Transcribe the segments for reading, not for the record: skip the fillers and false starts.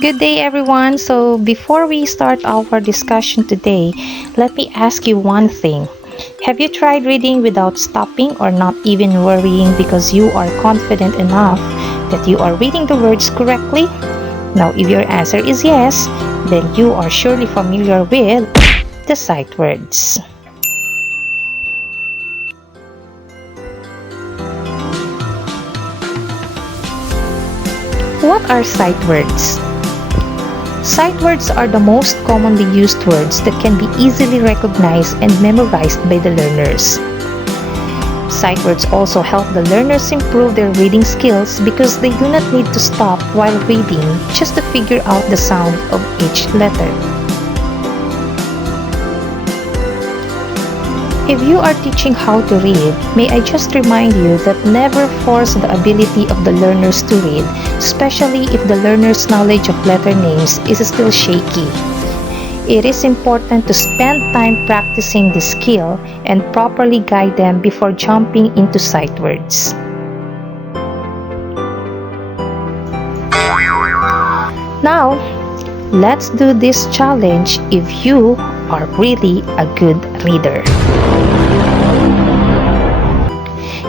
Good day, everyone. So, before we start our discussion today, let me ask you one thing. Have you tried reading without stopping or not even worrying because you are confident enough that you are reading the words correctly? Now, if your answer is yes, then you are surely familiar with the sight words. What are sight words? Sight words are the most commonly used words that can be easily recognized and memorized by the learners. Sight words also help the learners improve their reading skills because they do not need to stop while reading just to figure out the sound of each letter. If you are teaching how to read, may I just remind you that never force the ability of the learners to read, especially if the learner's knowledge of letter names is still shaky. It is important to spend time practicing this skill and properly guide them before jumping into sight words. Now, let's do this challenge if you are really a good reader.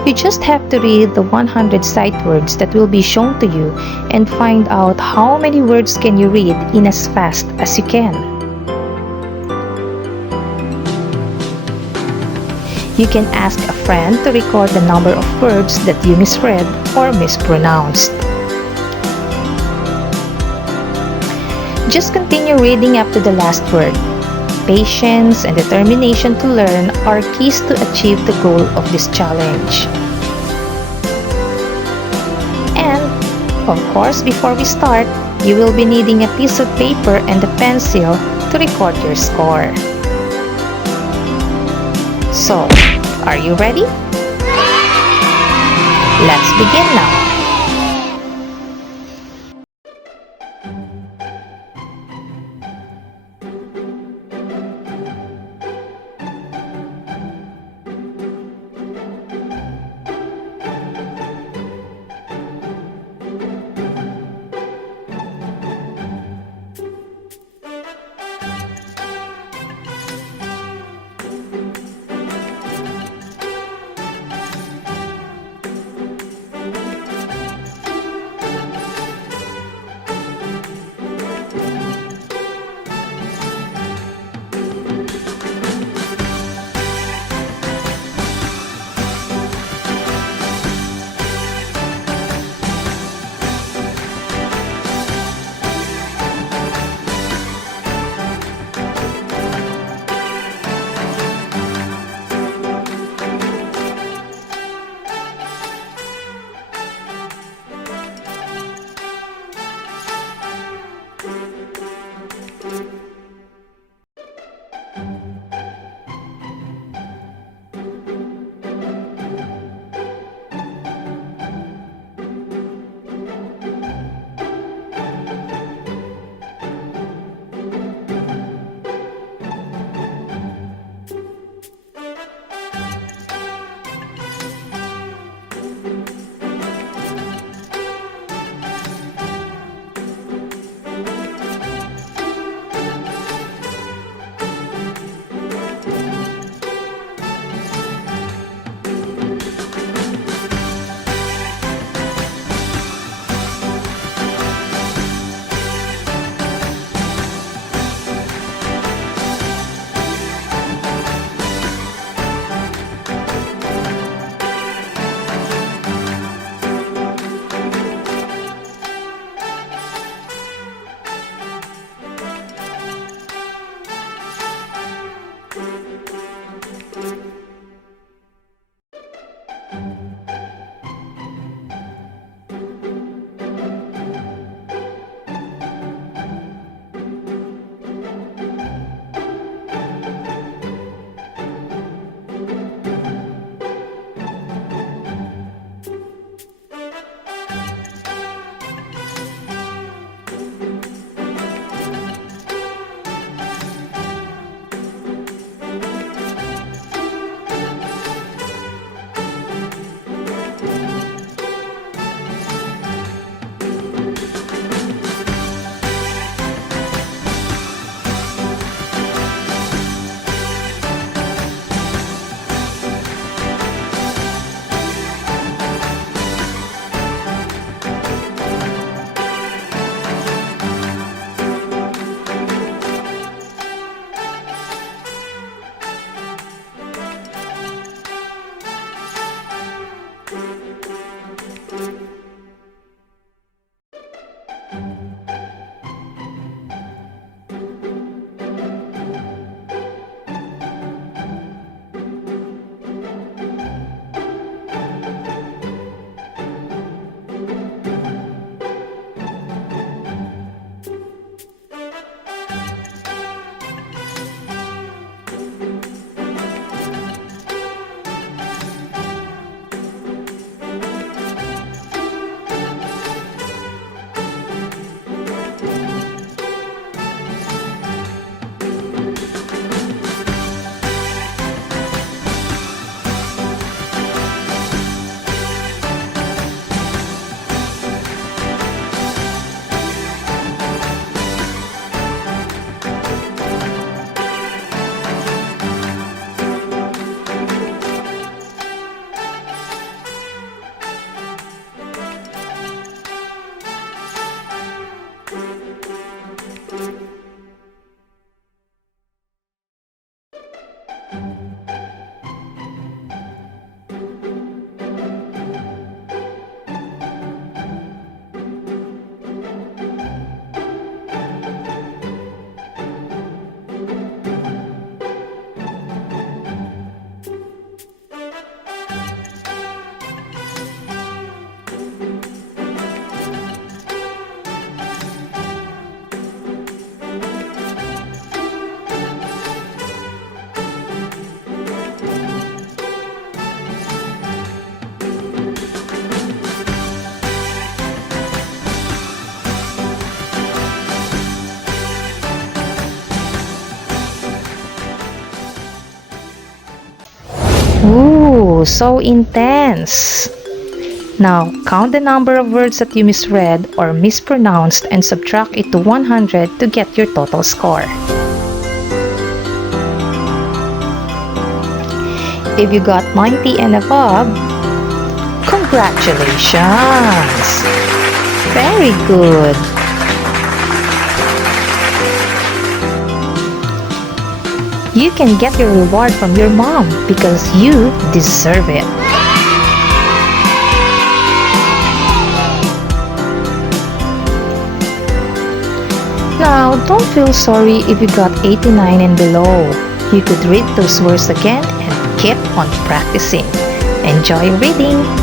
You just have to read the 100 sight words that will be shown to you and find out how many words can you read in as fast as you can. You can ask a friend to record the number of words that you misread or mispronounced. Just continue reading up to the last word. Patience and determination to learn are keys to achieve the goal of this challenge. And, of course, before we start, you will be needing a piece of paper and a pencil to record your score. So, are you ready? Let's begin now. Ooh, so intense! Now, count the number of words that you misread or mispronounced and subtract it to 100 to get your total score. If you got 90 and above, congratulations! Very good! You can get your reward from your mom because you deserve it. Now, don't feel sorry if you got 89 and below. You could read those words again and keep on practicing. Enjoy reading!